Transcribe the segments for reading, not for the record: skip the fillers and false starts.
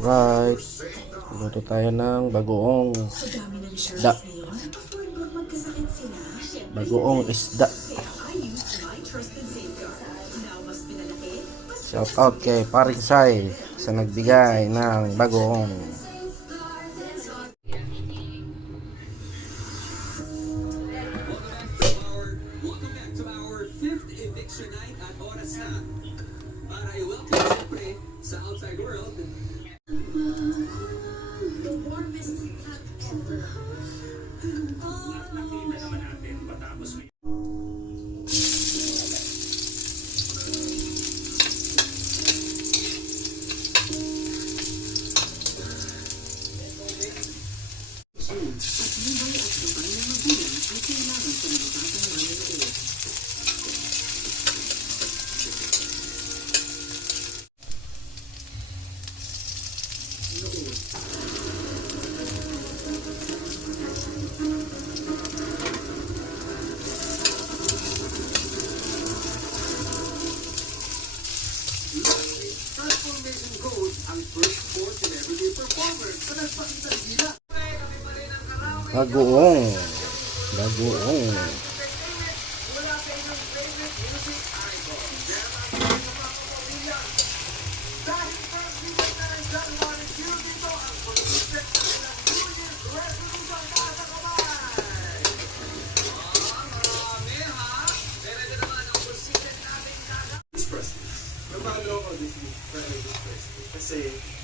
Right. Luto tayo ng bagoong isda. Bagoong isda. Shout out kay Paring Sai sa nagbigay ng bagoong. Welcome back to our 5th eviction night at oras na para i-welcome siyempre sa outside world. The warmest hug ever. Nakita naman natin patapos transformation code ang first sport and everyday performer sa nagpakitang gila. Bagoong. Bagoong. Wala sa inyong favorite music idol. Dahil first weekend na ng January, due dito ang pag-respect sa ilang New Year's resolution na sa kamay. Marami ha? Pero ito naman ang position natin kagad. Express. Nabalo ako this Express. Kasi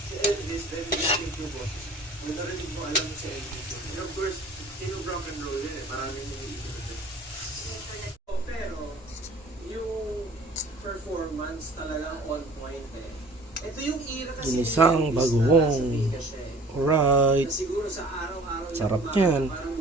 si Elvis, very listening to boses. May narinig mo alam mo si Elvis. And of course, yung rock and roll yun eh. Maraming nililigod yun. Pero, yung performance talagang on point eh. Ito yung era kasi Ginisang bagoong. kasi. Alright. Na siguro sa araw-araw Sarap yung yan. parang